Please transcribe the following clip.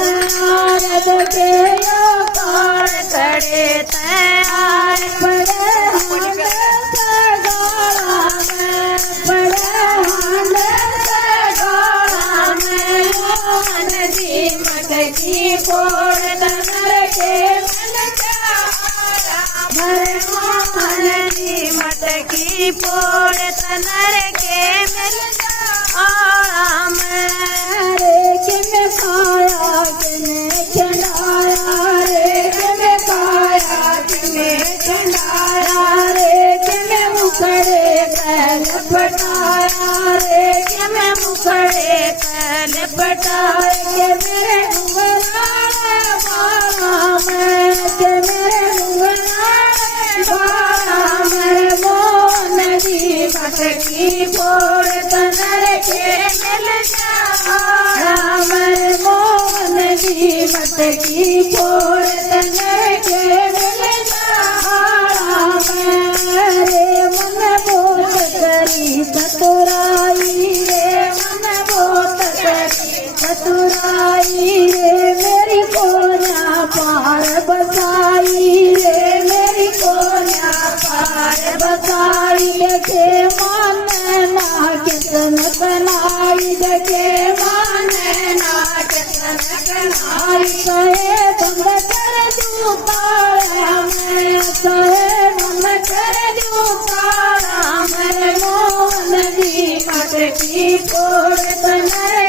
के यो काल चढ़े तैयार पड़े हांड से गाला में पड़े हांड से गाला में मोहन जी मटकी फोड़ तनर के मिल जाया हरे मोहन जी मटकी फोड़ तनर के मिल जाया में रे किने खाया किने चढ़ाया रे किने खाया किने चढ़ाया रे किने मुखड़े पहल पटाया रे किने मुखड़े पहल पटाए के मेरे घुंघराले बाला में के मेरे घुंघराले बाला में मोहन जी मटकी फोड़ तनर के मिल जाया मेरे मोहन जी मटकी फोड़ तनर के मिल जाया मेरे मन बहुत करी चतुराई रे मन बहुत करी चतुराई रे मेरी कोन्या पार बसाई रे मेरी कोन्या पार बसाई के मन ना कितन कनाई जगे मन ना कितन कनाई कहे बंद कर दूं तारा मैं कहे बंद कर दूं तारा मैं मोहन जी मटकी फोड़ तनर